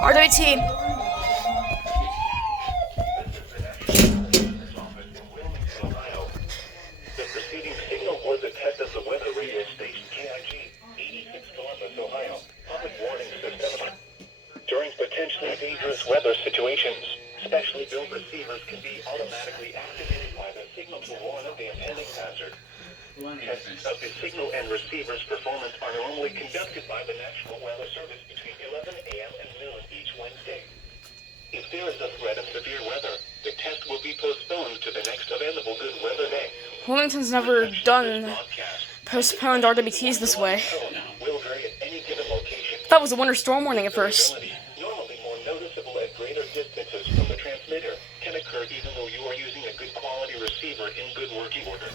RWT. The preceding signal was a test of the weather radio station KIG, 86 Columbus, Ohio. Public warning system. During potentially dangerous weather situations, specially built receivers can be automatically activated by the signal to warn of the impending hazard. Tests of the signal and receiver's performance are normally conducted by the National Weather Service between 11 a.m. and noon each Wednesday. If there is a threat of severe weather, the test will be postponed to the next available good weather day. Wilmington's never done postponed RWTs this way. Will vary at any given location. That was a winter storm warning at first. Normally more noticeable at greater distances from the transmitter, can occur even though you are using a good quality receiver in good working order.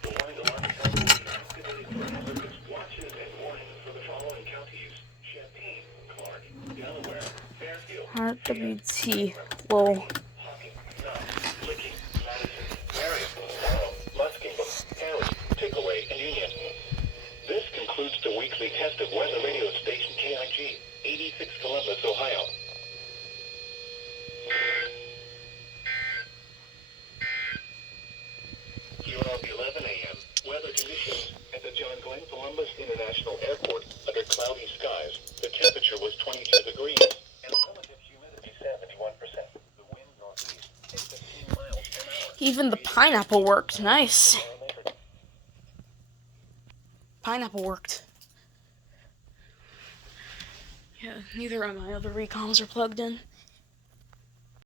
The warning alarm code will be activated for hazardous watches and warnings for the following counties: Champaign, Clark, Delaware, Fairfield, RWT. Whoa. Hocking, Knox, Licking, Madison, Marion, Morrow, Muskingum, Haley, Pickaway, and Union. This concludes the weekly test of weather radio station KIG, 86 Columbus, Ohio. Here are the 11 a.m. weather conditions at the John Glenn Columbus International Airport under cloudy skies. The temperature was 22 degrees and relative humidity 71%. The wind northeast at 15 miles per hour. Even the pineapple worked. Nice. Pineapple worked. Yeah, neither of my other recoms are plugged in.